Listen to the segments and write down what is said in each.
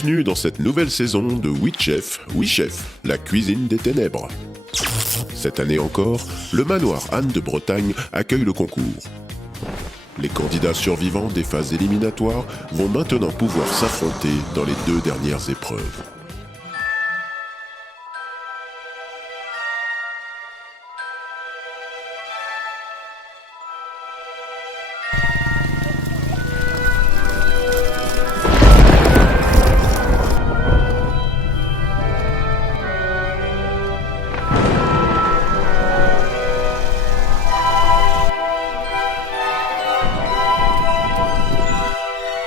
Bienvenue dans cette nouvelle saison de Oui Chef, la cuisine des ténèbres. Cette année encore, le manoir Anne de Bretagne accueille le concours. Les candidats survivants des phases éliminatoires vont maintenant pouvoir s'affronter dans les 2 dernières épreuves.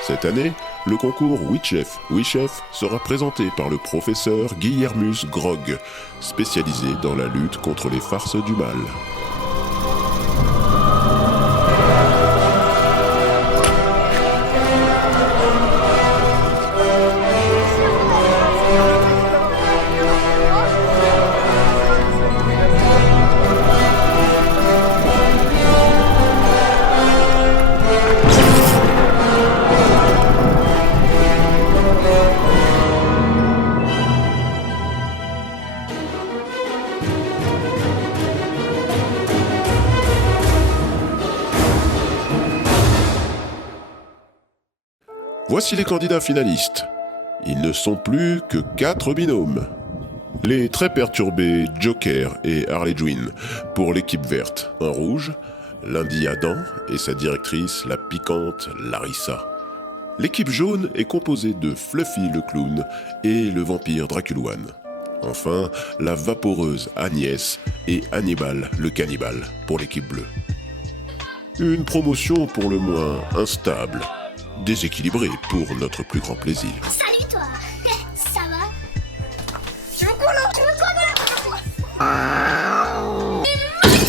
Cette année, le concours Oui Chef sera présenté par le professeur Guillermus Grog, spécialisé dans la lutte contre les farces du mal. Voici les candidats finalistes. Ils ne sont plus que 4 binômes. Les très perturbés Joker et Harley Quinn pour l'équipe verte, un rouge, lundi Adam et sa directrice, la piquante Larissa. L'équipe jaune est composée de Fluffy le clown et le vampire Draculoine. Enfin, la vaporeuse Agnès et Hannibal le cannibale pour l'équipe bleue. Une promotion pour le moins instable. Déséquilibré pour notre plus grand plaisir. Salut toi. Ça va? Tu veux quoi là?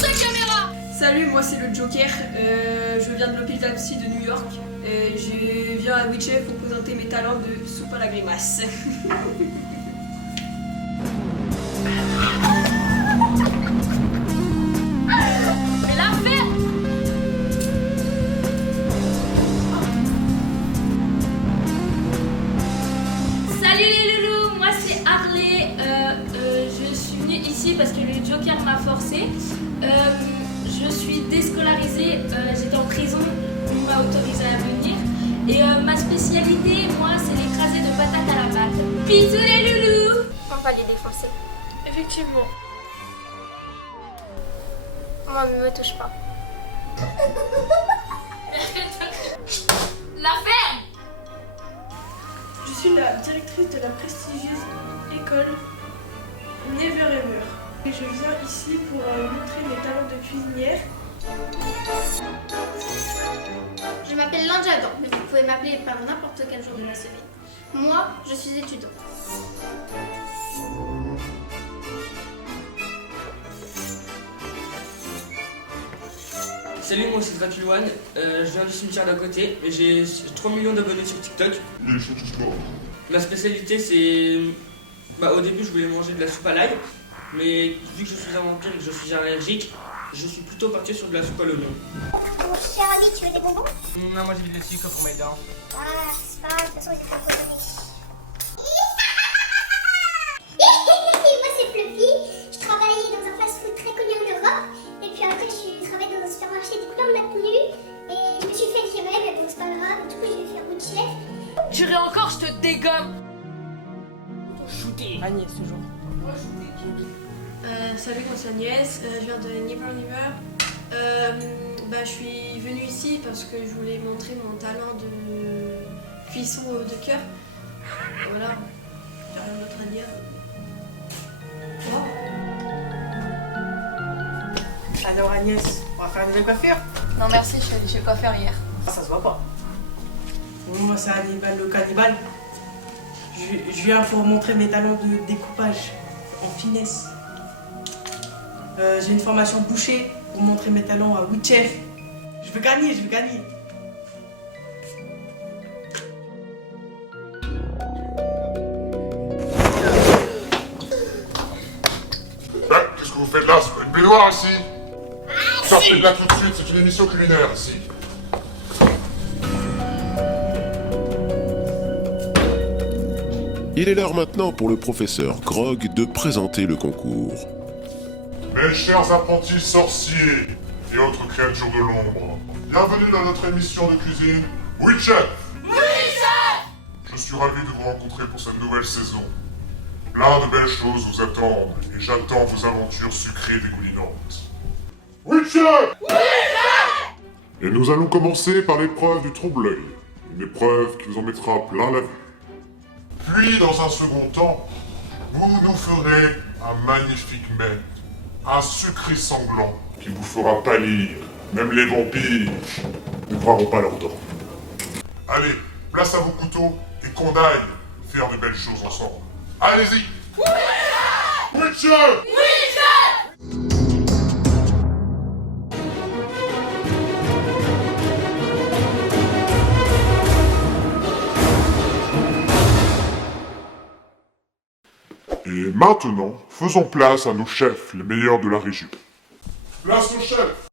Ta caméra. Salut, moi c'est le Joker, je viens de l'hôpital psy de New York et je viens à Witchef pour présenter mes talents de soupe à la grimace. Mais l'affaire. Salut les loulous, moi c'est Harley, je suis venue ici parce que le Joker m'a forcé. Je suis déscolarisée, j'étais en prison, on m'a autorisée à venir. Et ma spécialité, moi, c'est l'écrasé de patates à la pâte. Bisous les loulous. On va les défoncer. Effectivement. Moi, ne me touche pas. La ferme. Je suis la directrice de la prestigieuse école Never Ever. Et je viens ici pour montrer mes talents de cuisinière. Je m'appelle Lundi Adam, mais vous pouvez m'appeler par n'importe quel jour de la semaine. Moi, je suis étudiante. Salut, moi c'est Draculoine, je viens du cimetière d'à côté et j'ai 3 millions d'abonnés sur TikTok. Ma spécialité c'est... au début je voulais manger de la soupe à l'ail, mais vu que je suis un vampire et que je suis allergique, je suis plutôt parti sur de la soupe à l'oignon. Mon cher ami, tu veux des bonbons? Non, moi j'ai du sucre pour mes dents. Ah, c'est pas grave, de toute façon, ils étaient empoisonnés. Moi, c'est Fluffy. Je travaille dans un fast-food très connu en Europe. Et puis après, je travaille dans un supermarché. Du coup, là, on m'a tenu. Et je me suis fait virer, mais bon, c'est pas grave. Du coup, je vais faire bout de chef. Tu ris encore, je te dégomme. Agnès, toujours. Salut, moi c'est Agnès, je viens de Never Never. Je suis venue ici parce que je voulais montrer mon talent de cuisson de cœur. Voilà, j'ai rien d'autre à dire. Alors Agnès, on va faire une nouvelle coiffure? Non merci, je suis allée chez le coiffeur hier. Ça se voit pas. Moi c'est Hannibal le cannibale. Je viens pour montrer mes talents de découpage en finesse. J'ai une formation boucher pour montrer mes talents à Witchef. Je veux gagner. Qu'est-ce que vous faites là? C'est pas une baignoire ici? Sortez de là tout de suite, c'est une émission culinaire ici. Il est l'heure maintenant pour le professeur Grog de présenter le concours. Mes chers apprentis sorciers et autres créatures de l'ombre, bienvenue dans notre émission de cuisine Oui Chef. Oui Chef. Je suis ravi de vous rencontrer pour cette nouvelle saison. Plein de belles choses vous attendent et j'attends vos aventures sucrées dégoulinantes. Oui Chef. Oui Chef. Et nous allons commencer par l'épreuve du trompe-l'œil, une épreuve qui vous en mettra plein la vue. Puis, dans un second temps, vous nous ferez un magnifique mets, un sucré sanglant qui vous fera pâlir. Même les vampires ne croiront pas leurs dents. Allez, place à vos couteaux et qu'on aille faire de belles choses ensemble. Allez-y. Oui, chef. Et maintenant, faisons place à nos chefs, les meilleurs de la région. Place aux chefs.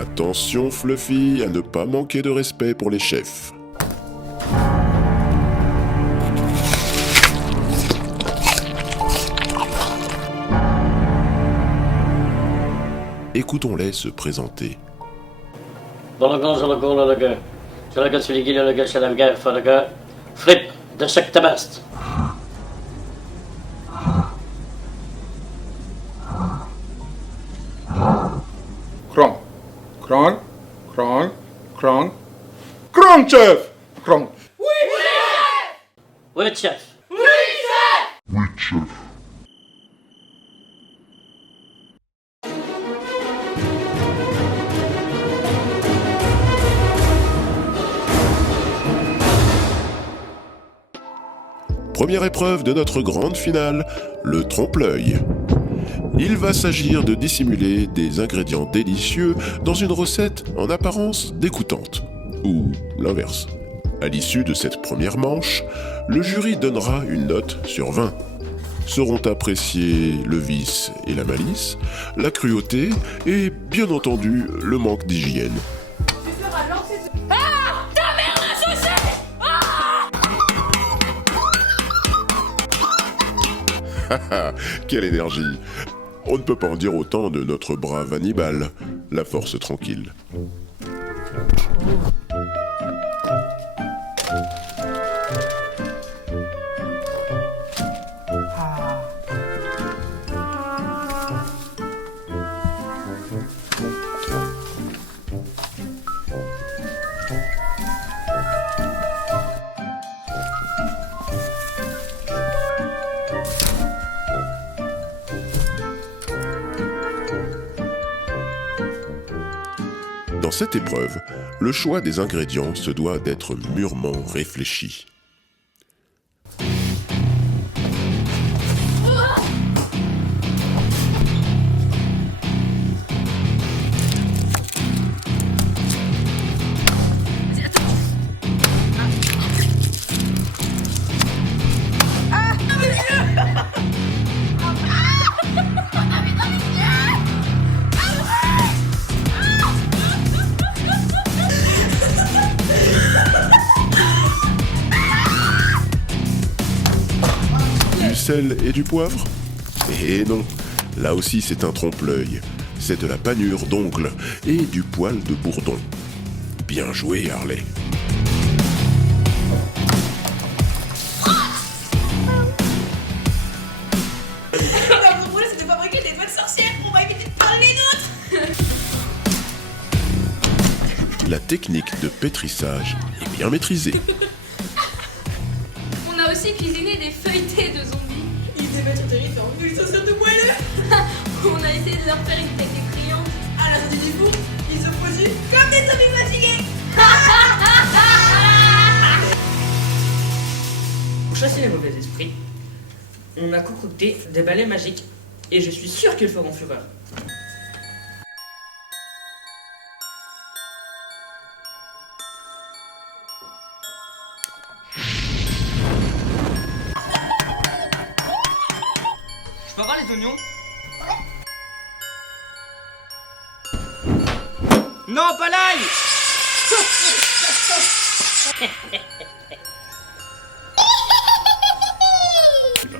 Attention Fluffy à ne pas manquer de respect pour les chefs. Écoutons-les se présenter. Flip de Sectabast. Krong. Krong. Krong. Krong. Krong, chef. Krong. Oui, chef. Première épreuve de notre grande finale, le trompe-l'œil. Il va s'agir de dissimuler des ingrédients délicieux dans une recette en apparence dégoûtante. Ou l'inverse. À l'issue de cette première manche, le jury donnera une note sur 20. Seront appréciés le vice et la malice, la cruauté et, bien entendu, le manque d'hygiène. Quelle énergie! On ne peut pas en dire autant de notre brave Hannibal, la force tranquille. Dans cette épreuve, le choix des ingrédients se doit d'être mûrement réfléchi. Du sel et du poivre? Eh non, là aussi c'est un trompe-l'œil. C'est de la panure d'ongle et du poil de bourdon. Bien joué, Harley. Notre problème, c'est de fabriquer des doigts de sorcière. On va éviter de parler les nôtres. La technique de pétrissage est bien maîtrisée. On a aussi cuisiné des feuilletés de zombies. Ils devaient être terrifiants. Vu les sauceurs de moelleux. On a essayé de leur faire une technique criante. À la sortie du four, ils se posaient comme des zombies fatigués. Pour chasser les mauvais esprits, on a concocté des balais magiques et je suis sûr qu'ils feront fureur. les oignons. Non, pas l'ail.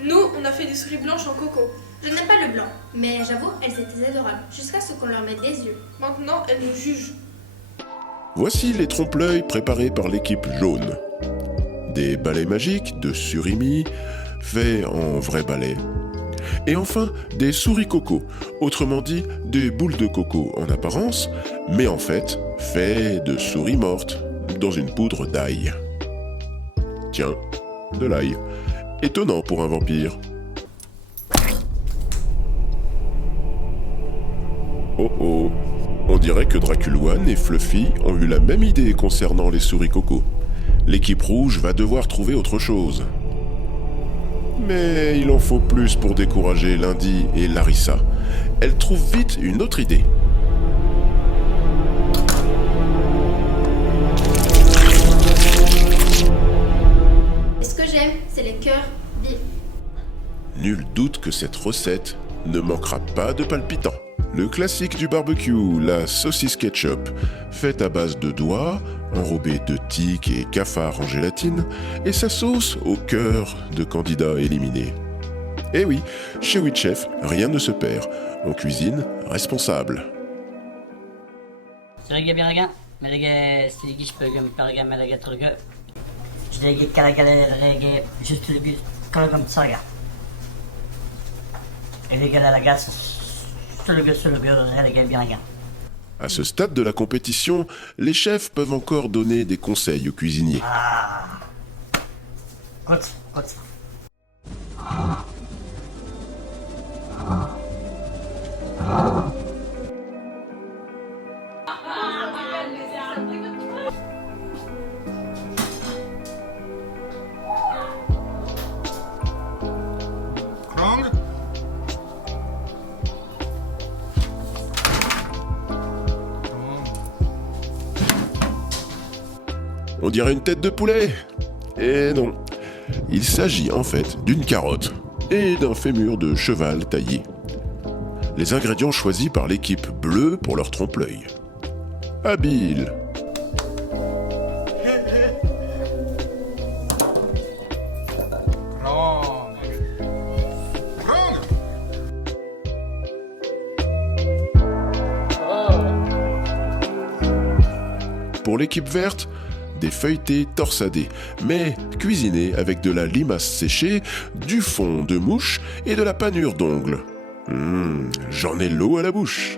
Nous, on a fait des souris blanches en coco. Je n'aime pas le blanc, mais j'avoue, elles étaient adorables, jusqu'à ce qu'on leur mette des yeux. Maintenant, elles nous jugent. Voici les trompe-l'œil préparés par l'équipe jaune. Des balais magiques de surimi, faits en vrai balai. Et enfin, des souris coco, autrement dit, des boules de coco en apparence, mais en fait, faits de souris mortes, dans une poudre d'ail. Tiens, de l'ail. Étonnant pour un vampire. Oh oh, on dirait que Draculoine et Fluffy ont eu la même idée concernant les souris coco. L'équipe rouge va devoir trouver autre chose. Mais il en faut plus pour décourager Lindy et Larissa. Elles trouvent vite une autre idée. Et ce que j'aime, c'est les cœurs vifs. Nul doute que cette recette ne manquera pas de palpitant. Le classique du barbecue, la saucisse ketchup, faite à base de doigts, enrobée de tiques et cafards en gélatine, et sa sauce au cœur de candidats éliminés. Eh oui, chez WeChef, rien ne se perd. On cuisine responsable. Surga biraga, melaga siligi spögum paraga melaga turga. Jlegi kalagala rege juste le but kalagam saga. Et les galalagas sur le relega biraga. À ce stade de la compétition, les chefs peuvent encore donner des conseils aux cuisiniers. Ah. Gut. Krang. On dirait une tête de poulet. Eh non. Il s'agit en fait d'une carotte et d'un fémur de cheval taillé. Les ingrédients choisis par l'équipe bleue pour leur trompe-l'œil. Habile. Krang. Krang. Pour l'équipe verte, des feuilletés torsadés, mais cuisinés avec de la limace séchée, du fond de mouche et de la panure d'ongles. J'en ai l'eau à la bouche.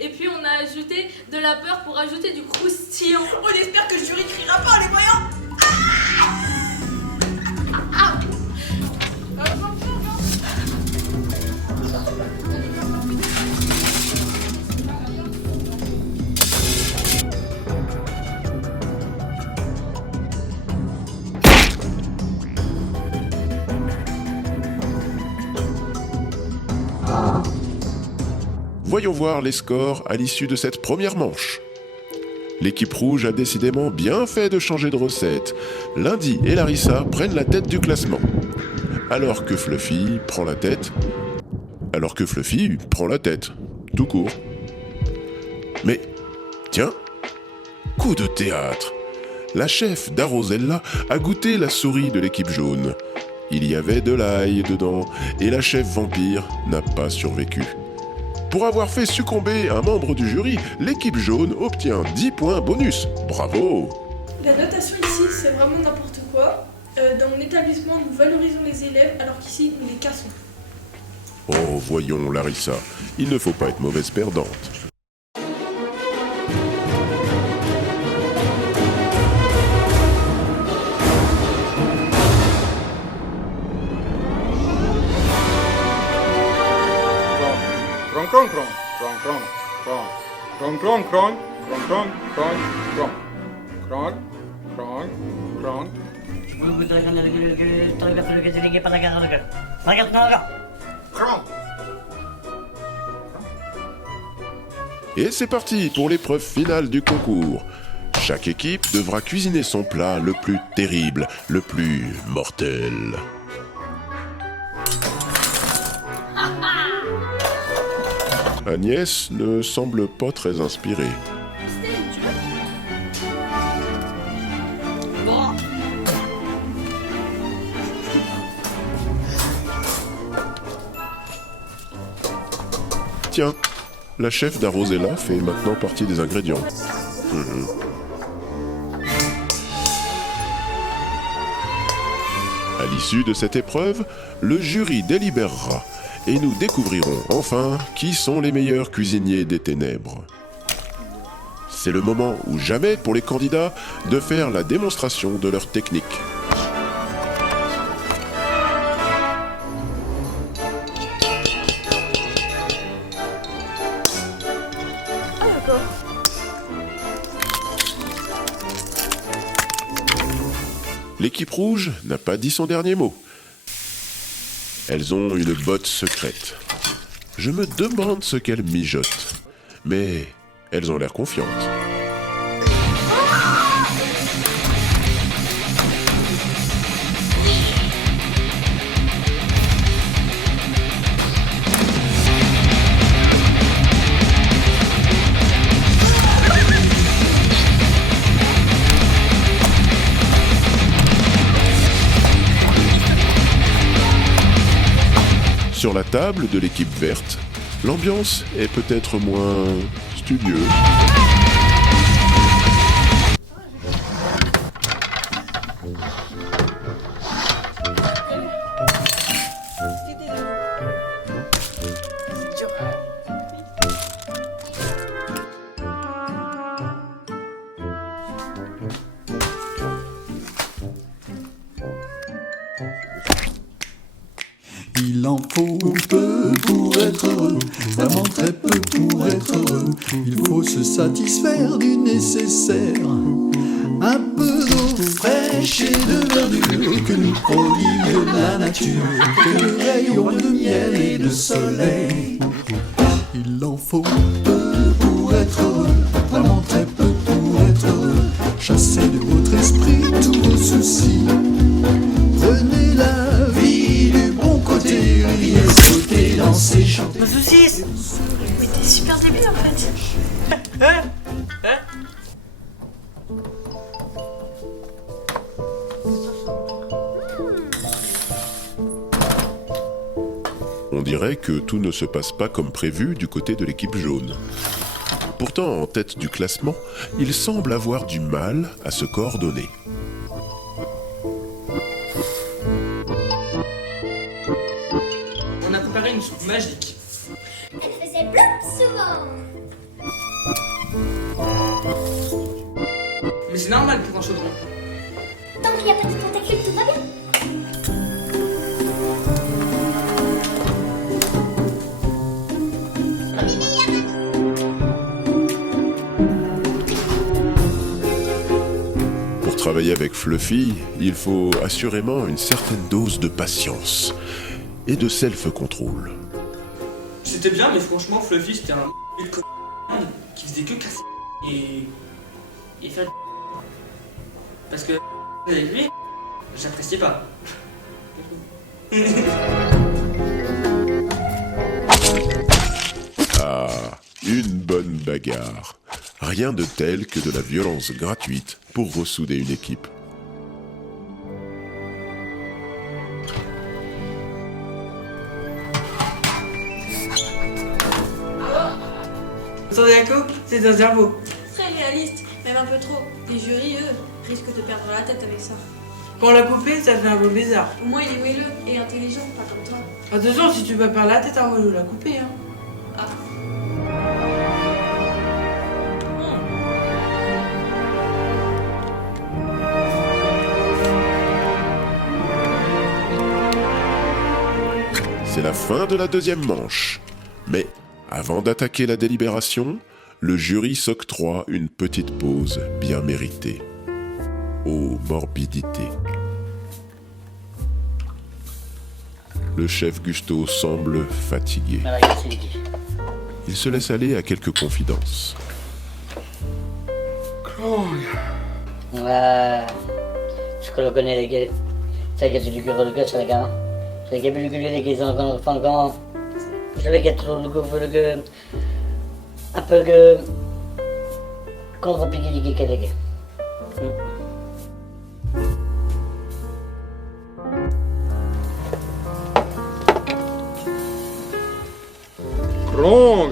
Et puis on a ajouté de la beurre pour ajouter du croustillant. On espère que le jury criera pas, les voyants. Voyons voir les scores à l'issue de cette première manche. L'équipe rouge a décidément bien fait de changer de recette. Lindy et Larissa prennent la tête du classement. Alors que Fluffy prend la tête, tout court. Mais, tiens, coup de théâtre. La chef d'Arosella a goûté la souris de l'équipe jaune. Il y avait de l'ail dedans, et la chef vampire n'a pas survécu. Pour avoir fait succomber un membre du jury, l'équipe jaune obtient 10 points bonus. Bravo! La notation ici, c'est vraiment n'importe quoi. Dans mon établissement, nous valorisons les élèves, alors qu'ici, nous les cassons. Oh, voyons, Larissa, il ne faut pas être mauvaise perdante. Krang, krang, krang, krang, krang, krang, krang, krang, krang, krang, krang, krang, krang, krang. Krang. Et c'est parti pour l'épreuve finale du concours. Chaque équipe devra cuisiner son plat le plus terrible, le plus mortel. Agnès ne semble pas très inspirée. Tiens, la chef d'Arosella fait maintenant partie des ingrédients. À l'issue de cette épreuve, le jury délibérera et nous découvrirons enfin qui sont les meilleurs cuisiniers des ténèbres. C'est le moment ou jamais pour les candidats de faire la démonstration de leur technique. L'équipe rouge n'a pas dit son dernier mot. Elles ont une botte secrète. Je me demande ce qu'elles mijotent. Mais elles ont l'air confiantes. Sur la table de l'équipe verte, l'ambiance est peut-être moins studieuse. Il en faut peu pour être heureux, vraiment très peu pour être heureux. Il faut se satisfaire du nécessaire. Un peu d'eau fraîche et de verdure que nous prodigue la nature, quelques rayons de miel et de soleil. Il en faut peu pour être heureux, vraiment très peu pour être heureux. Chassez de votre esprit tous vos soucis. Prenez la vie du bon côté, riez, sautez, dansez, chantez. Nos saucisses. Mais t'es super débile en fait. On dirait que tout ne se passe pas comme prévu du côté de l'équipe jaune. Pourtant, en tête du classement, il semble avoir du mal à se coordonner. On a préparé une soupe magique. Elle faisait bloup souvent. Mais c'est normal pour un chaudron. Tant qu'il n'y a pas de tentacules, tout va bien. Pour travailler avec Fluffy, il faut assurément une certaine dose de patience et de self-control. C'était bien, mais franchement, Fluffy, c'était un qui faisait que casser et faire parce que avec lui, j'appréciais pas. Ah, une bonne bagarre. Rien de tel que de la violence gratuite pour ressouder une équipe. Son Yako, c'est un cerveau. Très réaliste, même un peu trop. Les jurys, eux, risquent de perdre la tête avec ça. Quand on l'a coupé, ça fait un peu bizarre. Au moins, il est moelleux et intelligent, pas comme toi. Attention, si tu vas perdre la tête, on va nous la couper. Hein. Ah. C'est la fin de la deuxième manche. Mais avant d'attaquer la délibération, le jury s'octroie une petite pause bien méritée. Oh, morbidité. Le chef Gusto semble fatigué. Il se laisse aller à quelques confidences. Ouais, je le connais les gars. C'est que tu le gars sur les gars. C'est que le gars qui sont enfants comment. Je vais get le un peu de contre piggy kelege. Long.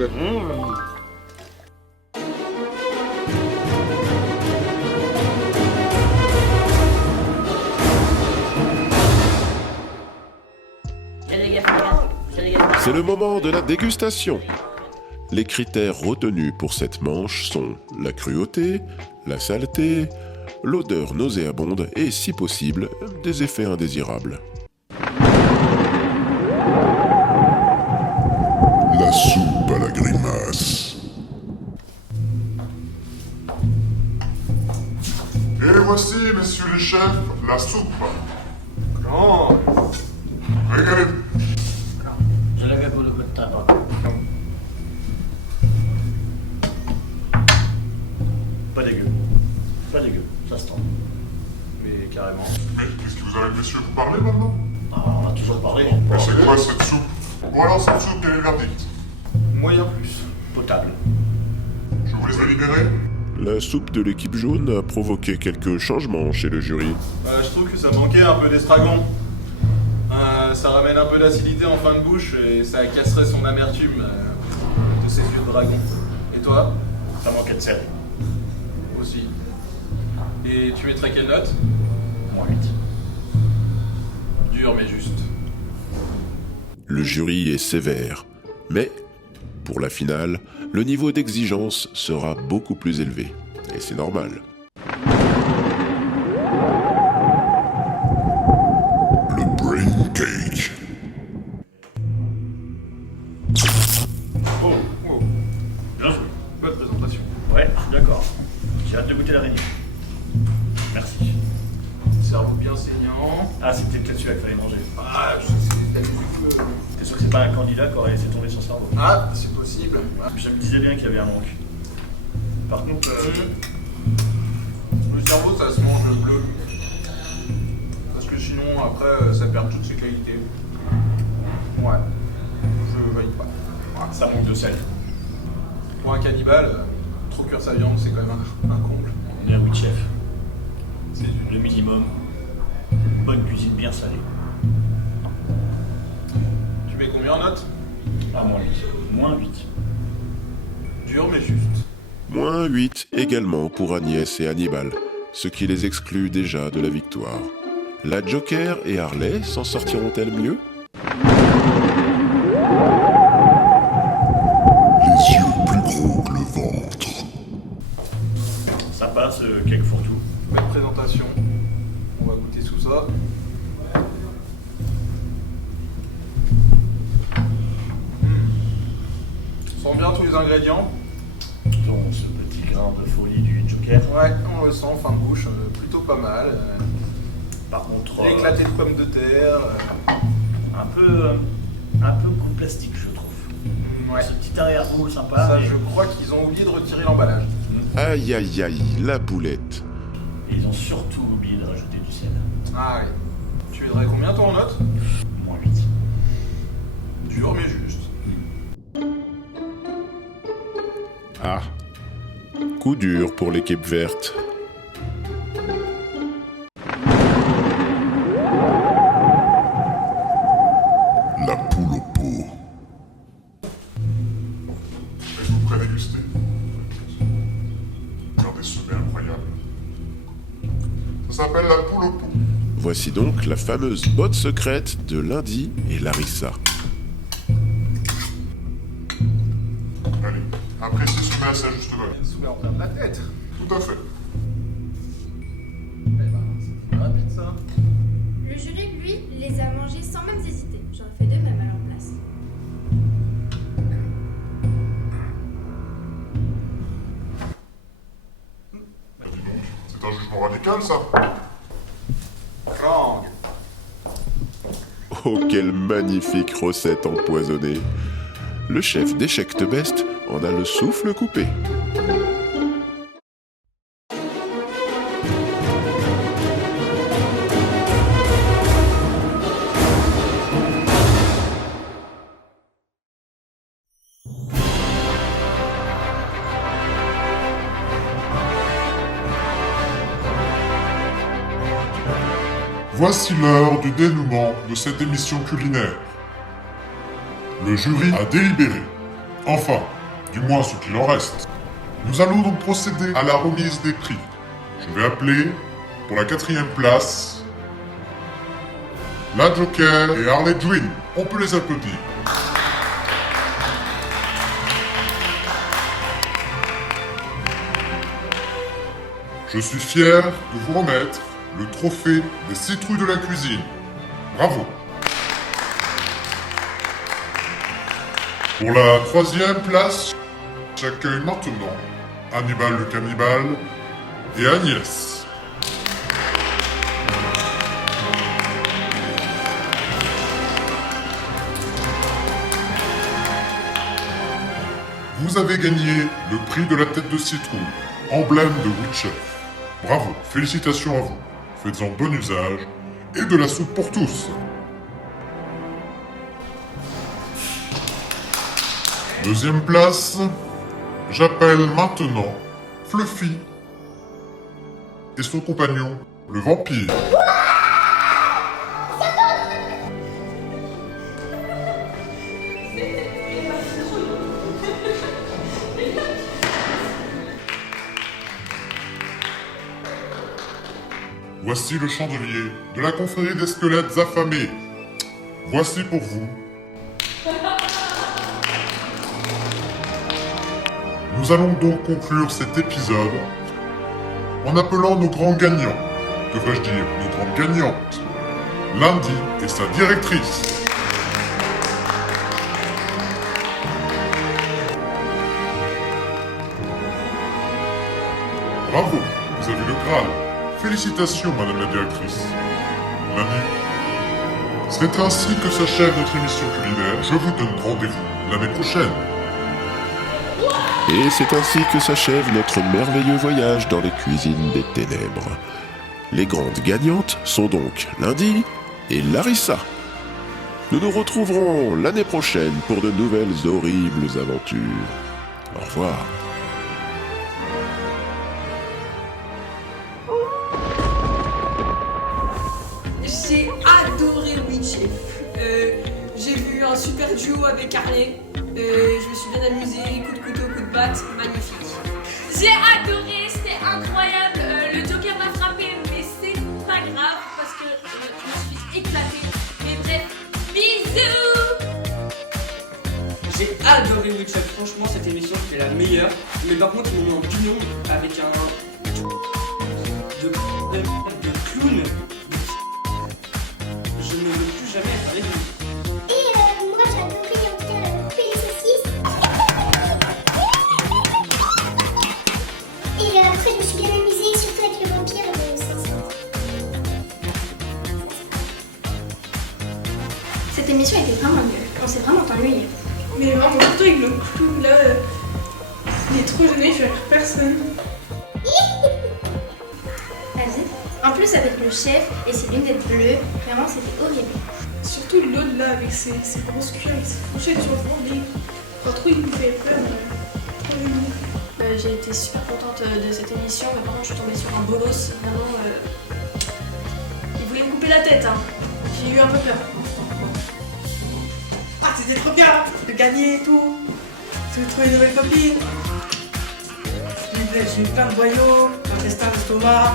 C'est le moment de la dégustation. Les critères retenus pour cette manche sont la cruauté, la saleté, l'odeur nauséabonde et, si possible, des effets indésirables. La soupe à la grimace. Et voici, messieurs les chefs, la soupe. Grand. Régalez-vous. Je le vais pour le coup de temps. Pas dégueu. Pas dégueu, ça se tente. Mais carrément. Mais qu'est-ce que vous avez, messieurs, vous parlez maintenant? Ah, on a toujours parlé. Mais c'est quoi cette soupe? Bon alors, cette soupe, quel est le verdict? Moyen plus. Potable. Je vous laisse délibérer. La soupe de l'équipe jaune a provoqué quelques changements chez le jury. Je trouve que ça manquait un peu d'estragon. Ça ramène un peu d'acidité en fin de bouche et ça casserait son amertume de ses yeux de dragon. Et toi? Ça manquait de sel. Aussi. Et tu mettrais quelle note? -8. Dur mais juste. Le jury est sévère, mais pour la finale, le niveau d'exigence sera beaucoup plus élevé. Et c'est normal. Le brain cake. Oh, bien joué. Bonne présentation. Ouais, d'accord. J'ai hâte de goûter l'araignée. Merci. Cerveau bien saignant. Ah, c'est peut-être celui-là qu'il fallait manger. Ah, je sais. T'es sûr que c'est pas un candidat qui aurait laissé tomber son cerveau? Ah, c'est possible. Je me disais bien qu'il y avait un manque. Par contre, le cerveau, ça se mange bleu. Parce que sinon, après, ça perd toutes ses qualités. Ouais. Je valide pas. Ouais. ça manque de sel. Pour un cannibale, trop cuire sa viande, c'est quand même un comble. On est à 8 chefs. C'est le minimum. Bonne cuisine bien salée. Tu mets combien en note? Ah, -8. -8. Dur mais juste. -8 également pour Agnès et Hannibal, ce qui les exclut déjà de la victoire. La Joker et Harley s'en sortiront-elles mieux? Les yeux plus gros que le ventre. Ça passe, cake fourre-tout. Belle présentation. On va goûter tout ça. On sent bien tous les ingrédients. Donc ce petit grain de folie du Joker. Ouais, on le sent, fin de bouche, plutôt pas mal. Par contre, Éclaté de pommes de terre. un peu goût plastique, je trouve. Ouais. Ce petit arrière-goût sympa. Ça, mais- je crois qu'ils ont oublié de retirer l'emballage. Aïe aïe aïe, la boulette. Et ils ont surtout oublié de rajouter du sel. Ah oui. Tu aiderais combien toi en note? -8. Dur mais juste. Ah, coup dur pour l'équipe verte. La poule au pot. Êtes-vous prêt à déguster? Regardez ce mets incroyable. Ça s'appelle la poule au pot. Voici donc la fameuse botte secrète de Lundi et Larissa. Allez, appréciez ce mets à sa juste valeur. Sous la de la tête. Tout à fait. Eh ben, c'est rapide ça. Le jury, lui, les a mangés sans même hésiter. J'aurais fait de même à leur place. C'est un jugement radical, ça. Rang. Oh, quelle magnifique recette empoisonnée. Le chef d'échecs de Best en a le souffle coupé. Voici l'heure du dénouement de cette émission culinaire. Le jury a délibéré. Enfin, du moins ce qu'il en reste. Nous allons donc procéder à la remise des prix. Je vais appeler, pour la 4e place, la Joker et Harley Quinn. On peut les applaudir. Je suis fier de vous remettre le trophée des citrouilles de la cuisine. Bravo. Pour la 3e place, j'accueille maintenant Hannibal le cannibale et Agnès. Vous avez gagné le prix de la tête de citrouille, emblème de Witchef. Bravo, félicitations à vous. Faites-en bon usage et de la soupe pour tous. Deuxième place, j'appelle maintenant Fluffy et son compagnon, le vampire. Voici le chandelier de la confrérie des squelettes affamés. Voici pour vous. Nous allons donc conclure cet épisode en appelant nos grands gagnants, devrais-je dire nos grandes gagnantes, Lundi et sa directrice. Bravo, vous avez le Graal. Félicitations, madame la directrice. Lundi. C'est ainsi que s'achève notre émission culinaire. Je vous donne rendez-vous l'année prochaine. Et c'est ainsi que s'achève notre merveilleux voyage dans les cuisines des ténèbres. Les grandes gagnantes sont donc Lundi et Larissa. Nous nous retrouverons l'année prochaine pour de nouvelles horribles aventures. Au revoir. J'ai adoré Witchef. J'ai vu un super duo avec Harley. Je me suis bien amusée, coup de couteau, coup de batte, magnifique. J'ai adoré, c'était incroyable. Le Joker m'a frappé, mais c'est pas grave parce que je me suis éclatée. Mais bref, bisous. J'ai adoré Witchef, franchement cette émission c'était la meilleure. Mais par contre ils m'ont mis en binôme avec un de clown. Je ne veux plus jamais parler de lui. Moi j'ai adoré en tout cas couper les saucisses. Et après je me suis bien amusée, surtout avec le vampire de Saint-Cyr. Cette émission était vraiment mieux. On s'est vraiment ennuyé. Mais vraiment, surtout avec le clou là, il est trop gêné, je vais faire personne. Vas-y. En plus avec le chef et ses lunettes bleues, vraiment c'était horrible. Surtout l'autre là avec ses grosses cuillères, avec ses fourchettes sur le ventre. Enfin, trop il me fait peur. Trop mignon. J'ai été super contente de cette émission, mais par contre je suis tombée sur un bolos. Vraiment, il voulait me couper la tête. Hein. J'ai eu un peu peur. Ah, c'était trop bien de gagner et tout. Tu veux trouver une nouvelle copine. J'ai eu plein de boyaux, un testin d'estomac.